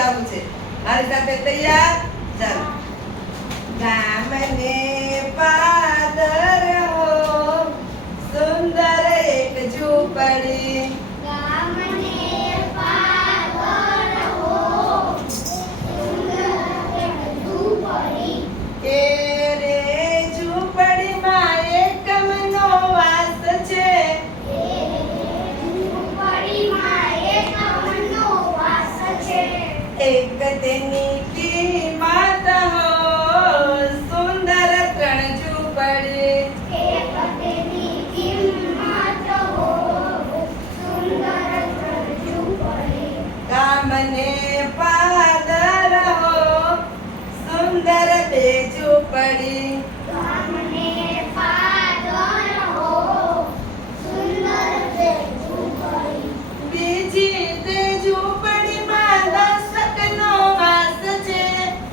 ગાવું છે મારી સાથે તૈયાર ચાલો ગામને પાદર હો સુંદર એક ઝૂંપડી એક તેની કિંમત હો સુંદર ત્રણ ઝૂંપડી એક તેની કિંમત હો સુંદર ત્રણ ઝૂંપડી ગામને પાદર હો સુંદર બે ઝૂંપડી ગામને પાદર હો સુંદર બે ઝૂંપડી બીજી તે ઝૂંપડીમાં દશકનો વાસ છે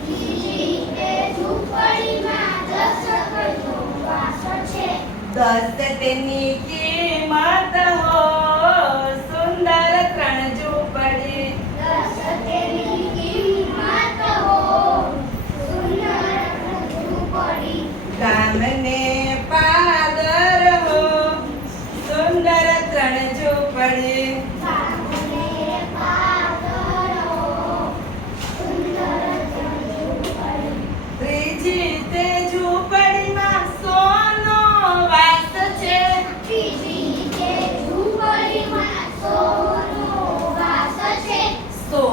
બીજી તે ઝૂંપડીમાં દશકનો વાસ છે દસ તેની કિંમત હો સુંદર ત્રણ ઝૂંપડી દસ તેની કિંમત હો સુંદર ત્રણ ઝૂંપડી ગામને પાદર હો સુંદર ત્રણ ઝૂંપડી ગામને પાદર હો સુંદર ત્રણ ઝૂંપડી ત્રીજી તે ઝૂંપડીમાં સોનો વાસ છે ત્રીજી તે ઝૂંપડીમાં સોનો વાસ છે સો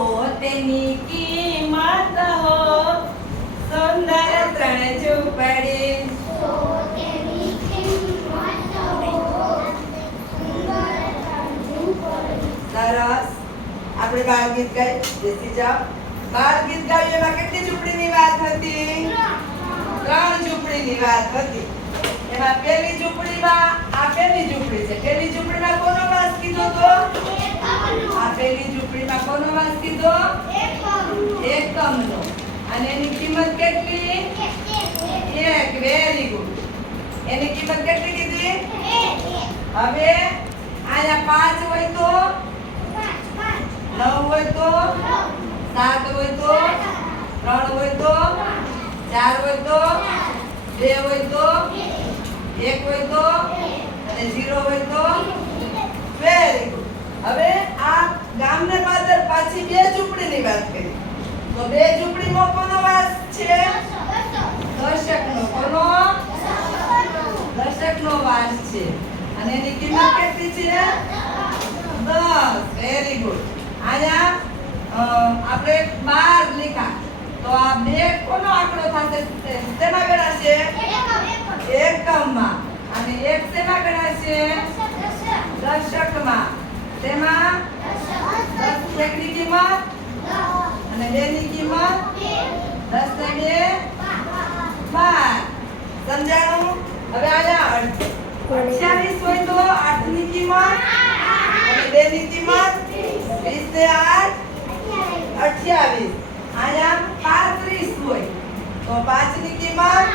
તેની કિંમત હો સુંદર ત્રણ ઝૂંપડી સો તેની કિંમત હો સુંદર ત્રણ ઝૂંપડી સરસ આપણે બાળ ગીત ગાઈ બેસી જાઓ બાળ ગીત ગાયું એમાં કેટલી ઝૂંપડીની વાત હતી ત્રણ ઝૂંપડીની વાત હતી એમાં પહેલી ઝૂંપડીમાં આ પહેલી ઝૂંપડી છે પહેલી ઝૂંપડીમાં કોનો વાસ કીધો તો આ પહેલી ઝૂંપડીમાં કોનો વાસ કીધો એકમનો અને એની કિંમત કેટલી એક વેરી ગુડ એની કિંમત કેટલી કીધી હવે આયા 5 હોય તો 9 હોય તો 7 હોય તો 3 હોય તો 4 હોય તો 2 હોય તો 1 હોય તો અને 0 હોય તો વેરી ગુડ હવે આ ગામને પાદર પાછી બે ઝૂંપડીની વાત કરી તો બે ઝૂંપડીમાં કોનો વાસ છે દશકનો કોનો દશકનો વાસ છે અને એની કિંમત કેટલી છે 10 વેરી ગુડ આયા આપણે 12 લખ્યા તો આ બે કોનો આંકડો થશે શેમાં ગણાશે એકમમાં અને એક શેમાં ગણાશે દશકમાં તેમાં 10 એકની કિંમત અને 2 ની કિંમત 10 ને 2 12 સમજાણું હવે આયા 28 હોય તો 8 ની કિંમત અને 2 ની કિંમત 20 ને 8 28 આયા 35 હોય તો 5 ની કિંમત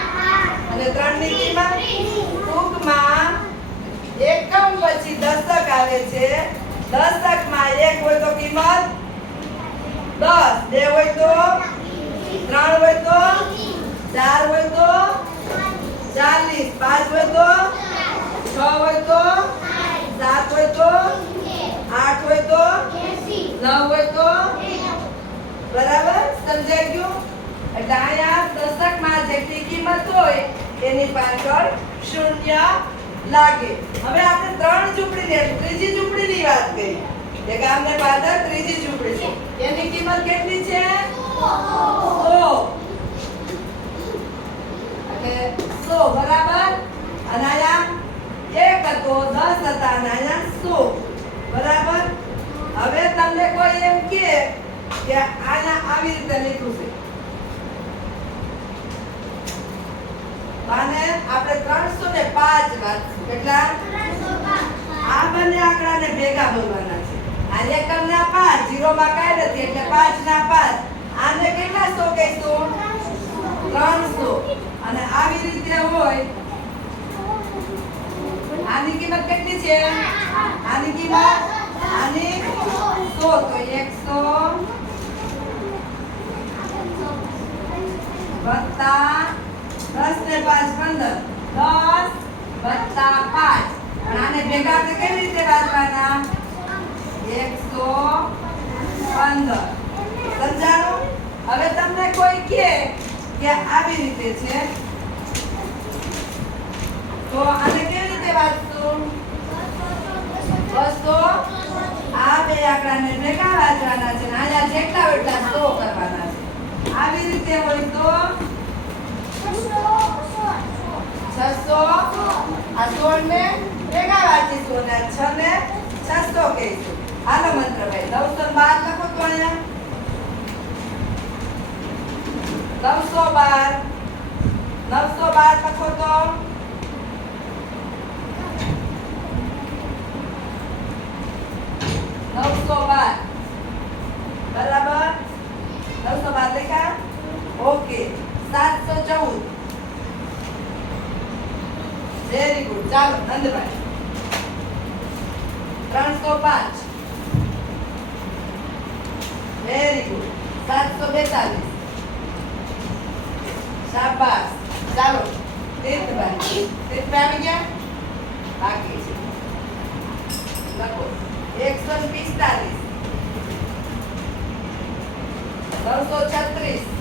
અને 3 ની કિંમત ટૂંકમાં એકમ પછી દશક આવે છે દશકમાં 1 હોય તો કિંમત 10 2 હોય તો 3 હોય તો 4 હોય તો 40 5 હોય તો 6 હોય તો 7 હોય તો 8 હોય તો 9 હોય તો બરાબર સમજાઈ ગયું એટલે આયા દશકમાં જેટલી કિંમત હોય એની પાછળ શૂન્ય લાગે હવે આપણે ત્રણ ઝૂંપડી ત્રીજી ઝૂંપડીની વાત કરી કે ગામને પાદર ત્રીજી ઝૂંપડી છે એની કિંમત કેટલી છે 100 એટલે 100 બરાબર અને આયા 1 હતો 10 હતા અને આયા 100 બરાબર હવે તમને કોઈ એમ કે આના આવી રીતે લખ્યું છે અને આપણે 305 વાંચશું કેટલા આ બંને આંકડાને ભેગા બોલવાના છે આ એકમના 5 0 માં કાંઈ નથી એટલે 5 ના 5 આને કેટલા 100 કહીશું 300 અને આવી રીતે હોય આની કિંમત કેટલી છે આની કિંમત આની 100 તો 100 પાંચ 15 10 વત્તા 5 પણ આને ભેગા આપણે કેવી રીતે વાંચવાના 115 સમજાણું હવે તમને કોઈ કહે કે આવી રીતે છે તો આને કેવી રીતે વાંચશું 200 આ બે આંકડાને ભેગા વાંચવાના છે અને અહીંયા જેટલા હોય એટલા 100 કરવાના છે આવી રીતે હોય તો 600 આ 16 ને ભેગા વાંચીશું અને 6 ને 600 કહીશું હાલો મંત્ર ભાઈ 912 લખો તો અહીંયા 912 લખો તો 912 બરાબર 912 લખ્યા ઓકે 714 વેરી ગુડ ચાલો નંદભાઈ 305 વેરી ગુડ 742 શાબાશ ચાલો તીર્થભાઈ આવી ગયા બાકી છે લખો 145 936